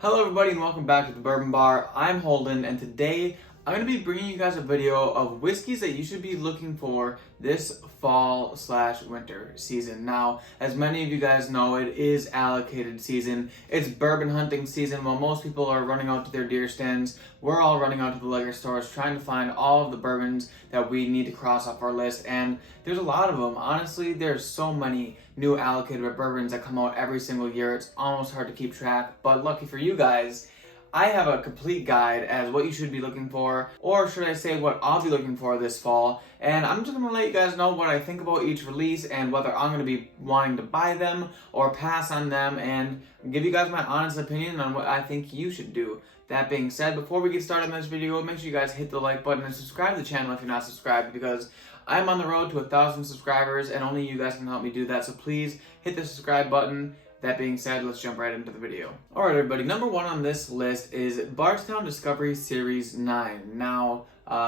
Hello everybody and welcome back to the Bourbon Bar. I'm Holden and today I'm going to be bringing you guys a video of whiskeys that you should be looking for this fall/winter season. Now, as many of you guys know, it is allocated season. It's bourbon hunting season. While most people are running out to their deer stands, we're all running out to the liquor stores trying to find all of the bourbons that we need to cross off our list, and there's a lot of them. Honestly, there's so many new allocated bourbons that come out every single year. It's almost hard to keep track, but lucky for you guys, I have a complete guide as what you should be looking for, or should I say what I'll be looking for this fall, and I'm just going to let you guys know what I think about each release and whether I'm going to be wanting to buy them or pass on them, and give you guys my honest opinion on what I think you should do. That being said, before we get started on this video, make sure you guys hit the like button and subscribe to the channel if you're not subscribed, because I'm on the road to 1,000 subscribers and only you guys can help me do that, so please hit the subscribe button. That being said, let's jump right into the video. Alright everybody, number one on this list is Bardstown Discovery Series 9. Now,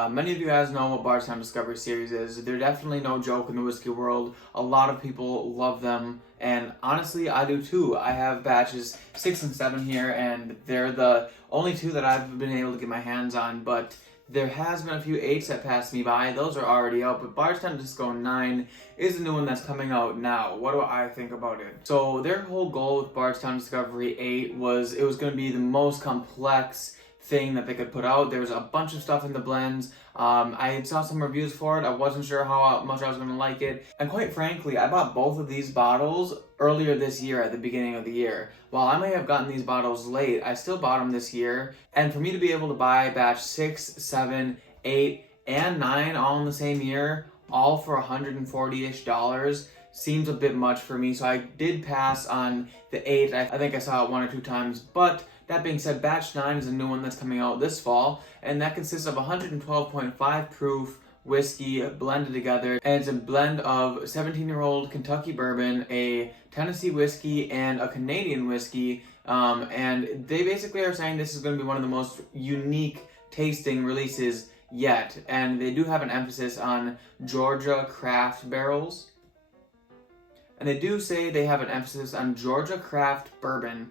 many of you guys know what Bardstown Discovery Series is. They're definitely no joke in the whiskey world. A lot of people love them, and honestly, I do too. I have batches 6 and 7 here, and they're the only two that I've been able to get my hands on, but there has been a few 8s that passed me by. Those are already out, but Bardstown Disco 9 is the new one that's coming out now. What do I think about it? So their whole goal with Bardstown Discovery 8 was it was going to be the most complex thing that they could put out. There was a bunch of stuff in the blends. I saw some reviews for it. I wasn't sure how much I was going to like it. And quite frankly, I bought both of these bottles earlier this year at the beginning of the year. While I may have gotten these bottles late, I still bought them this year. And for me to be able to buy batch 6, 7, 8, and 9 all in the same year, all for $140-ish, seems a bit much for me. So I did pass on the 8. I think I saw it 1 or 2 times, but that being said, batch 9 is a new one that's coming out this fall, and that consists of 112.5 proof whiskey blended together, and it's a blend of 17-year-old Kentucky bourbon, a Tennessee whiskey, and a Canadian whiskey, and they basically are saying this is going to be one of the most unique tasting releases yet, and they do have an emphasis on Georgia craft barrels. And they do say they have an emphasis on Georgia craft bourbon,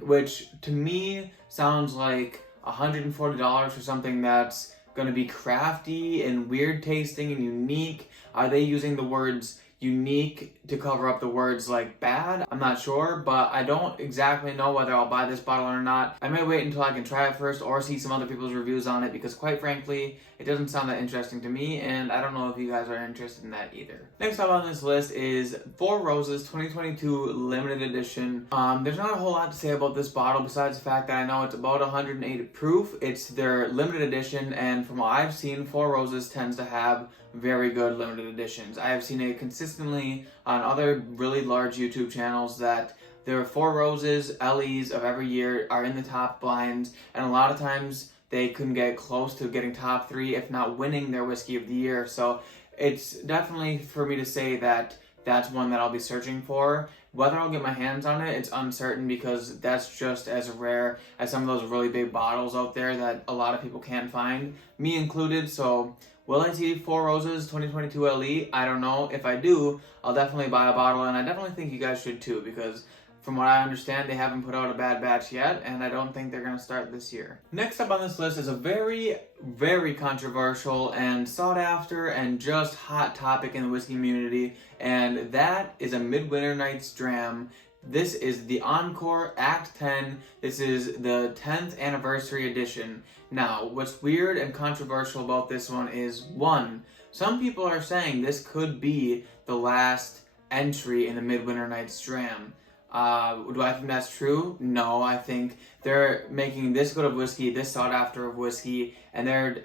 which to me sounds like $140 for something that's going to be crafty and weird tasting and unique. Are they using the words unique to cover up the words like bad? I'm not sure, but I don't exactly know whether I'll buy this bottle or not. I may wait until I can try it first or see some other people's reviews on it, because quite frankly, it doesn't sound that interesting to me, and I don't know if you guys are interested in that either. Next up on this list is Four Roses 2022 Limited Edition. There's not a whole lot to say about this bottle besides the fact that I know it's about 108 proof. It's their limited edition, and from what I've seen, Four Roses tends to have very good limited editions. I have seen it consistently on other really large YouTube channels that their Four Roses LEs of every year are in the top blinds, and a lot of times they couldn't get close to getting top 3, if not winning their whiskey of the year. So it's definitely for me to say that that's one that I'll be searching for. Whether I'll get my hands on it, it's uncertain, because that's just as rare as some of those really big bottles out there that a lot of people can't find, me included. So will I see Four Roses 2022 LE? I don't know. If I do, I'll definitely buy a bottle, and I definitely think you guys should too, because from what I understand, they haven't put out a bad batch yet, and I don't think they're going to start this year. Next up on this list is a very, very controversial and sought after and just hot topic in the whiskey community, and that is a Midwinter Night's Dram. This is the Encore Act 10. This is the 10th anniversary edition. Now, what's weird and controversial about this one is, one, some people are saying this could be the last entry in the Midwinter Night's Dram. Do I think that's true? No, I think they're making this good of whiskey, this sought after of whiskey, and they're,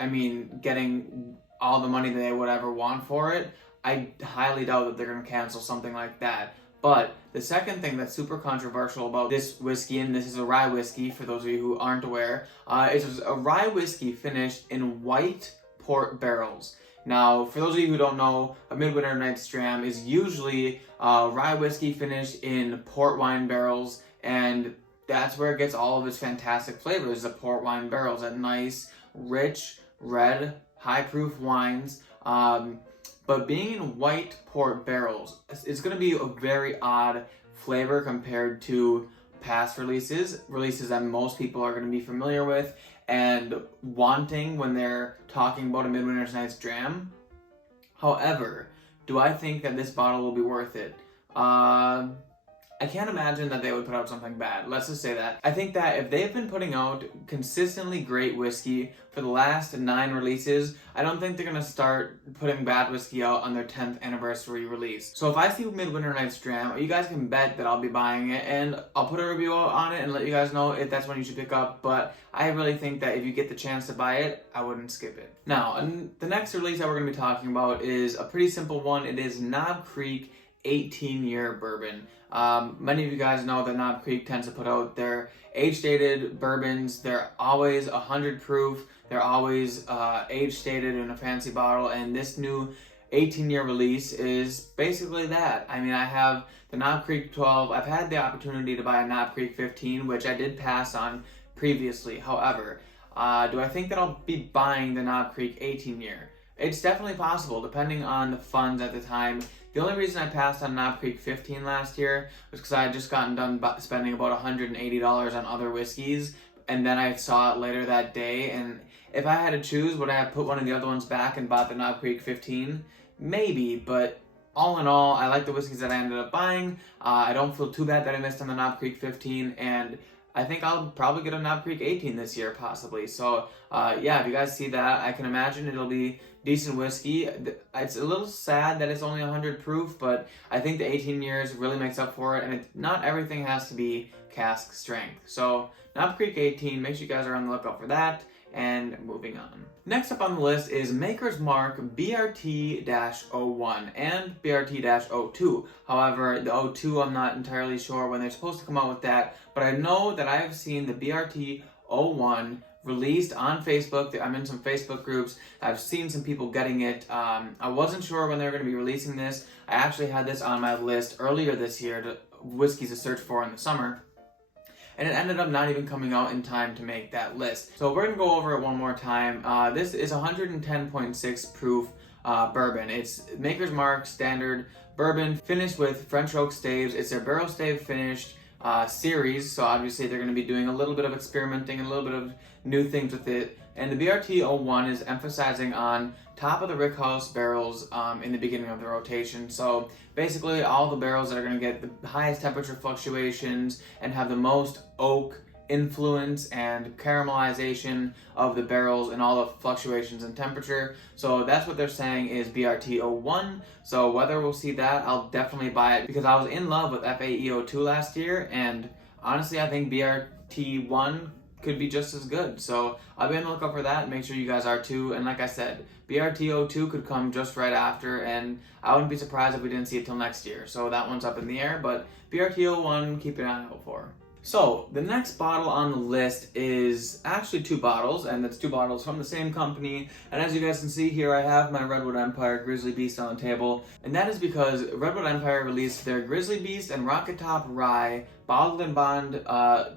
getting all the money that they would ever want for it. I highly doubt that they're going to cancel something like that. But the second thing that's super controversial about this whiskey, and this is a rye whiskey for those of you who aren't aware, is a rye whiskey finished in white port barrels. Now, for those of you who don't know, a Midwinter Night's Dram is usually rye whiskey finished in port wine barrels, and that's where it gets all of its fantastic flavors, the port wine barrels, that nice, rich, red, high-proof wines. But being in white port barrels, it's going to be a very odd flavor compared to past releases that most people are going to be familiar with and wanting when they're talking about a Midwinter Night's Dram. However, do I think that this bottle will be worth it? I can't imagine that they would put out something bad. Let's just say that. I think that if they've been putting out consistently great whiskey for the last 9 releases, I don't think they're going to start putting bad whiskey out on their 10th anniversary release. So if I see Midwinter Night's Dram, you guys can bet that I'll be buying it, and I'll put a review on it and let you guys know if that's one you should pick up. But I really think that if you get the chance to buy it, I wouldn't skip it. Now, the next release that we're going to be talking about is a pretty simple one. It is Knob Creek 18-year bourbon. Many of you guys know that Knob Creek tends to put out their age-dated bourbons. They're always 100 proof. They're always age-stated in a fancy bottle, and this new 18-year release is basically that. I mean, I have the Knob Creek 12. I've had the opportunity to buy a Knob Creek 15, which I did pass on previously. However, do I think that I'll be buying the Knob Creek 18-year? It's definitely possible, depending on the funds at the time. The only reason I passed on Knob Creek 15 last year was because I had just gotten done spending about $180 on other whiskeys, and then I saw it later that day, and if I had to choose, would I have put one of the other ones back and bought the Knob Creek 15? Maybe, but all in all, I like the whiskeys that I ended up buying. I don't feel too bad that I missed on the Knob Creek 15, and I think I'll probably get a Knob Creek 18 this year, possibly. So, yeah, if you guys see that, I can imagine it'll be decent whiskey. It's a little sad that it's only 100 proof, but I think the 18 years really makes up for it, and not everything has to be cask strength. So, Knob Creek 18, make sure you guys are on the lookout for that. And moving on. Next up on the list is Maker's Mark BRT-01 and BRT-02. However, the 02, I'm not entirely sure when they're supposed to come out with that, but I know that I've seen the BRT-01 released on Facebook. I'm in some Facebook groups. I've seen some people getting it. I wasn't sure when they were going to be releasing this. I actually had this on my list earlier this year, to whiskeys to search for in the summer. And it ended up not even coming out in time to make that list. So we're going to go over it one more time. This is 110.6 proof bourbon. It's Maker's Mark standard bourbon finished with French oak staves. It's their barrel stave finished series, so obviously they're going to be doing a little bit of experimenting and a little bit of new things with it. And the BRT-01 is emphasizing on top of the rickhouse barrels in the beginning of the rotation. So basically all the barrels that are going to get the highest temperature fluctuations and have the most oak influence and caramelization of the barrels and all the fluctuations in temperature. So that's what they're saying is BRT-01. So whether we'll see that, I'll definitely buy it because I was in love with FAE-02 last year, and honestly I think BRT-1 could be just as good. So I'll be on the lookout for that. Make sure you guys are too. And like I said, BRT-02 could come just right after, and I wouldn't be surprised if we didn't see it till next year. So that one's up in the air, but BRT-01, keep an eye out for. So the next bottle on the list is actually 2 bottles, and it's 2 bottles from the same company. And as you guys can see here, I have my Redwood Empire Grizzly Beast on the table, and that is because Redwood Empire released their Grizzly Beast and Rocket Top Rye Bottled and Bond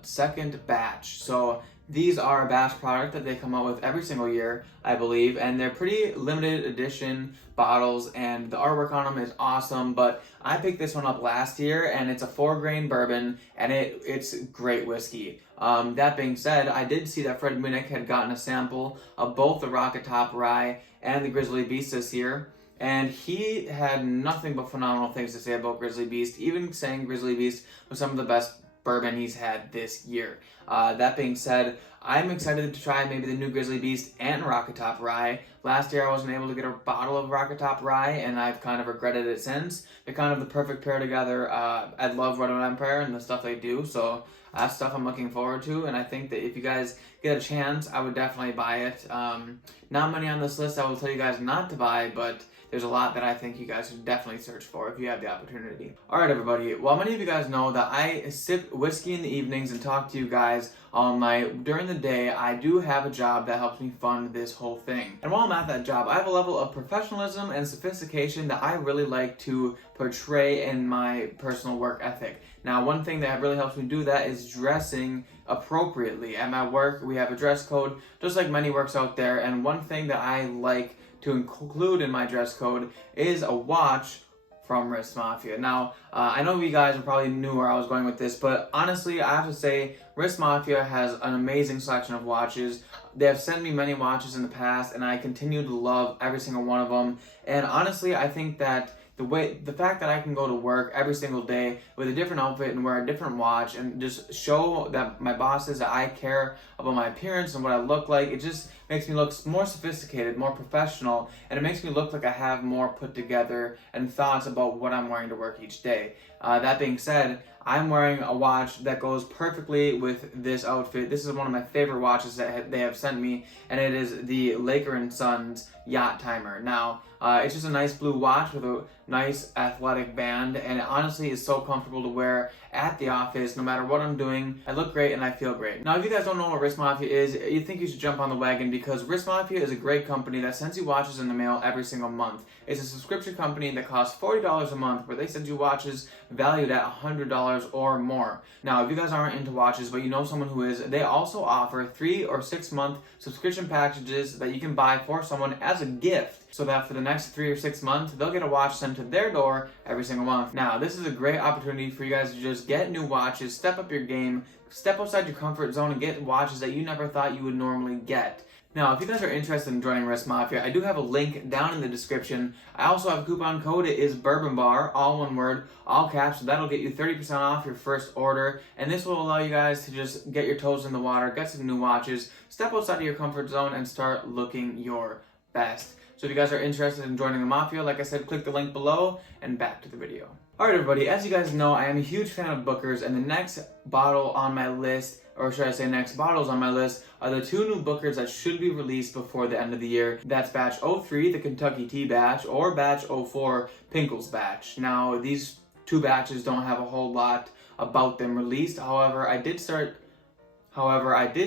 second batch. So these are a batch product that they come out with every single year, I believe, and they're pretty limited edition bottles, and the artwork on them is awesome. But I picked this one up last year, and it's a 4-grain bourbon, and it's great whiskey. That being said, I did see that Fred Minnick had gotten a sample of both the Rocket Top Rye and the Grizzly Beast this year, and he had nothing but phenomenal things to say about Grizzly Beast, even saying Grizzly Beast was some of the best bourbon he's had this year. That being said, I'm excited to try maybe the new Grizzly Beast and Rocket Top Rye. Last year I wasn't able to get a bottle of Rocket Top Rye, and I've kind of regretted it since. They're kind of the perfect pair together. I love Redwood Empire and the stuff they do, so that's stuff I'm looking forward to, and I think that if you guys get a chance, I would definitely buy it. Not many on this list I will tell you guys not to buy, but there's a lot that I think you guys should definitely search for if you have the opportunity. Alright everybody, well, many of you guys know that I sip whiskey in the evenings and talk to you guys all night. During the day, I do have a job that helps me fund this whole thing. And while I'm at that job, I have a level of professionalism and sophistication that I really like to portray in my personal work ethic. Now, one thing that really helps me do that is dressing appropriately. At my work, we have a dress code, just like many works out there, and one thing that I like to include in my dress code is a watch from Riff Mafia. Now, I know you guys are probably knew where I was going with this, but honestly, I have to say, Riff Mafia has an amazing selection of watches. They have sent me many watches in the past, and I continue to love every single one of them. And honestly, I think that the fact that I can go to work every single day with a different outfit and wear a different watch and just show that my bosses that I care about my appearance and what I look like, it just makes me look more sophisticated, more professional, and it makes me look like I have more put together and thoughts about what I'm wearing to work each day. That being said, I'm wearing a watch that goes perfectly with this outfit. This is one of my favorite watches that they have sent me, and it is the Laker & Sons Yacht Timer. Now, it's just a nice blue watch with a nice athletic band, and it honestly is so comfortable to wear at the office no matter what I'm doing. I look great and I feel great. Now, if you guys don't know what Riff Mafia is, you think you should jump on the wagon, because Riff Mafia is a great company that sends you watches in the mail every single month. It's a subscription company that costs $40 a month, where they send you watches valued at $100 or more. Now, if you guys aren't into watches, but you know someone who is, they also offer 3 or 6 month subscription packages that you can buy for someone as a gift, so that for the next 3 or 6 months, they'll get a watch sent to their door every single month. Now, this is a great opportunity for you guys to just get new watches, step up your game, step outside your comfort zone, and get watches that you never thought you would normally get. Now, if you guys are interested in joining Riff Mafia, I do have a link down in the description. I also have a coupon code. It is Bourbon Bar, all one word, all caps, so that'll get you 30% off your first order. And this will allow you guys to just get your toes in the water, get some new watches, step outside of your comfort zone, and start looking your best. So if you guys are interested in joining the Mafia, like I said, click the link below, and back to the video. Alright everybody, as you guys know, I am a huge fan of Booker's, and the next bottle on my list, or should I say next bottles on my list, are the 2 new Bookers that should be released before the end of the year. That's Batch 03, the Kentucky Tea Batch, or Batch 04, Pinkles Batch. Now, these 2 batches don't have a whole lot about them released. However, I did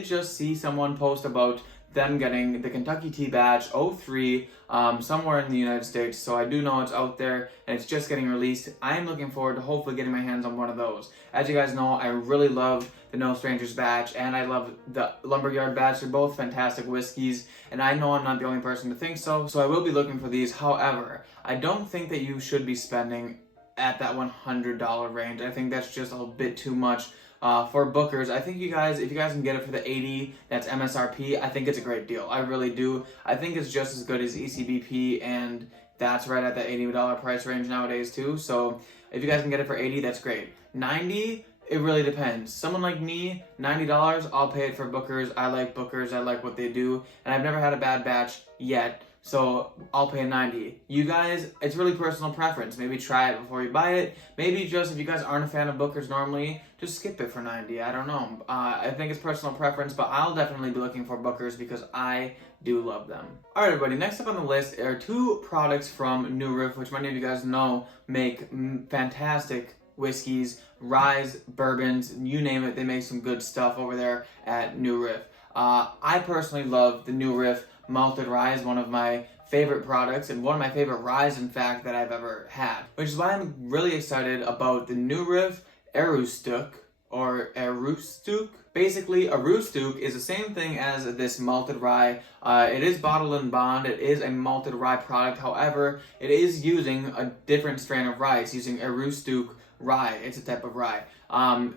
just see someone post about them getting the Kentucky Tea Batch 03 somewhere in the United States, so I do know it's out there and it's just getting released. I am looking forward to hopefully getting my hands on one of those. As you guys know, I really love the No Strangers Batch and I love the Lumberyard Batch. They're both fantastic whiskeys, and I know I'm not the only person to think so I will be looking for these. However, I don't think that you should be spending at that $100 range. I think that's just a bit too much for Booker's. I think if you guys can get it for the $80, that's MSRP, I think it's a great deal. I really do. I think it's just as good as ECBP, and that's right at the $80 price range nowadays too. So if you guys can get it for $80, that's great. $90, it really depends. Someone like me, $90, I'll pay it for Booker's. I like Booker's. I like what they do, and I've never had a bad batch yet. So I'll pay $90. You guys, it's really personal preference. Maybe try it before you buy it. Maybe just, if you guys aren't a fan of Booker's normally, just skip it for $90. I don't know. I think it's personal preference, but I'll definitely be looking for Booker's because I do love them. Alright everybody, next up on the list are 2 products from New Riff, which many of you guys know make fantastic whiskeys, ryes, bourbons, you name it. They make some good stuff over there at New Riff. I personally love the New Riff Malted Rye, is one of my favorite products, and one of my favorite ryes, in fact, that I've ever had. Which is why I'm really excited about the New Riff Aroostook, or Aroostook. Basically, Aroostook is the same thing as this malted rye. It is bottled and bond. It is a malted rye product. However, it is using a different strain of rye. It's using Aroostook rye. It's a type of rye.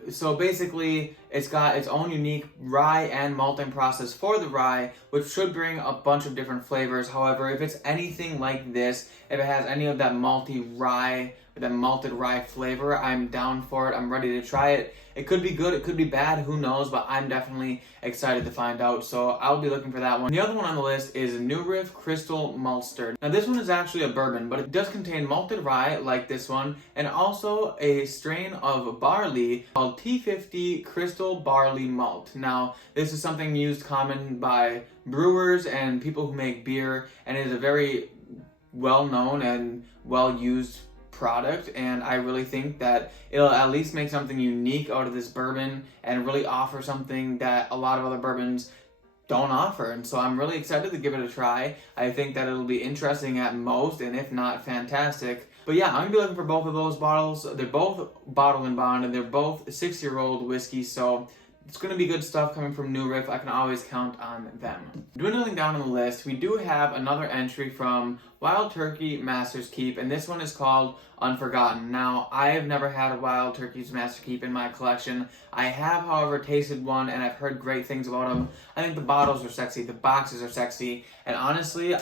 So basically, it's got its own unique rye and malting process for the rye, which should bring a bunch of different flavors. However, if it's anything like this, if it has any of that malty rye, that malted rye flavor, I'm down for it. I'm ready to try it. It could be good, it could be bad, who knows, but I'm definitely excited to find out, so I'll be looking for that one. The other one on the list is New Riff Crystal Malt Stirred. Now this one is actually a bourbon, but it does contain malted rye like this one, and also a strain of barley called T50 Crystal Barley Malt. Now this is something used common by brewers and people who make beer, and it is a very well-known and well-used product, and I really think that it'll at least make something unique out of this bourbon and really offer something that a lot of other bourbons don't offer, and so I'm really excited to give it a try. I think that it'll be interesting at most, and if not, fantastic. But yeah, I'm gonna be looking for both of those bottles. They're both bottled and bond, and they're both 6-year-old whiskey, so it's going to be good stuff coming from New Riff. I can always count on them. Dwindling down on the list, we do have another entry from Wild Turkey Master's Keep, and this one is called Unforgotten. Now, I have never had a Wild Turkey's Master Keep in my collection. I have, however, tasted one, and I've heard great things about them. I think the bottles are sexy, the boxes are sexy, and honestly,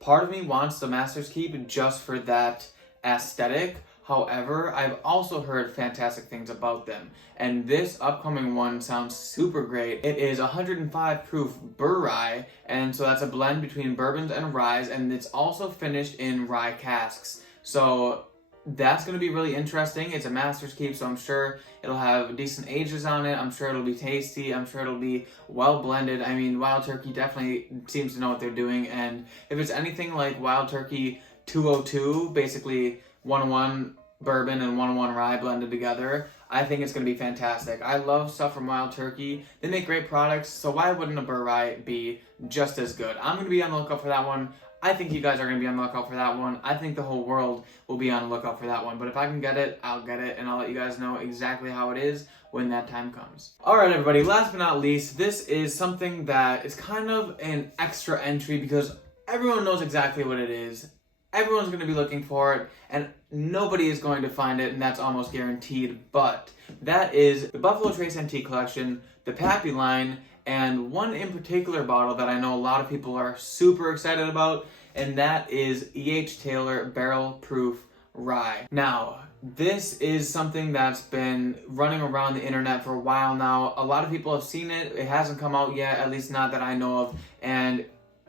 part of me wants the Master's Keep just for that aesthetic. However, I've also heard fantastic things about them, and this upcoming one sounds super great. It is 105 proof Bur Rye, and so that's a blend between bourbons and ryes, and it's also finished in rye casks. So that's going to be really interesting. It's a Master's Keep, so I'm sure it'll have decent ages on it. I'm sure it'll be tasty. I'm sure it'll be well blended. I mean, Wild Turkey definitely seems to know what they're doing, and if it's anything like Wild Turkey 202, basically 101 bourbon and 101 rye blended together, I think it's going to be fantastic. I love stuff from Wild Turkey. They make great products, so why wouldn't a Bur Rye be just as good? I'm going to be on the lookout for that one. I think you guys are going to be on the lookout for that one. I think the whole world will be on the lookout for that one. But if I can get it, I'll get it, and I'll let you guys know exactly how it is when that time comes. Alright everybody, last but not least, this is something that is kind of an extra entry because everyone knows exactly what it is. Everyone's going to be looking for it, and nobody is going to find it, and that's almost guaranteed. But that is the Buffalo Trace Antique Collection, the Pappy line, and one in particular bottle that I know a lot of people are super excited about, and that is E.H. Taylor Barrel Proof Rye. Now, this is something that's been running around the internet for a while now. A lot of people have seen it. It hasn't come out yet, at least not that I know of. And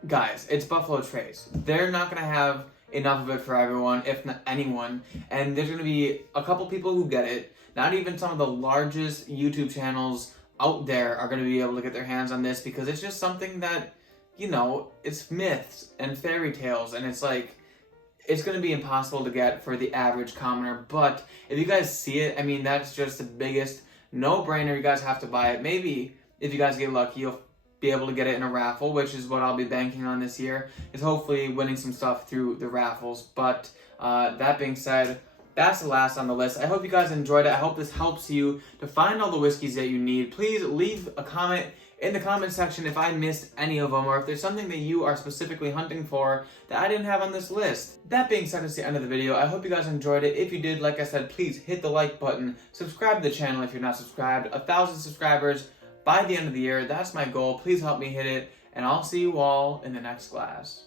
guys, it's Buffalo Trace. They're not going to have enough of it for everyone, if not anyone, and there's going to be a couple people who get it. Not even some of the largest YouTube channels out there are going to be able to get their hands on this because it's just something that, you know, it's myths and fairy tales, and it's like, it's going to be impossible to get for the average commoner. But if you guys see it, I mean, that's just the biggest no-brainer. You guys have to buy it. Maybe if you guys get lucky, you'll be able to get it in a raffle, which is what I'll be banking on this year, is hopefully winning some stuff through the raffles. But that being said, that's the last on the list. I hope you guys enjoyed it. I hope this helps you to find all the whiskeys that you need. Please leave a comment in the comment section if I missed any of them, or if there's something that you are specifically hunting for that I didn't have on this list. That being said, it's the end of the video. I hope you guys enjoyed it. If you did, like I said, please hit the like button. Subscribe to the channel if you're not subscribed. 1,000 subscribers by the end of the year. That's my goal. Please help me hit it, and I'll see you all in the next glass.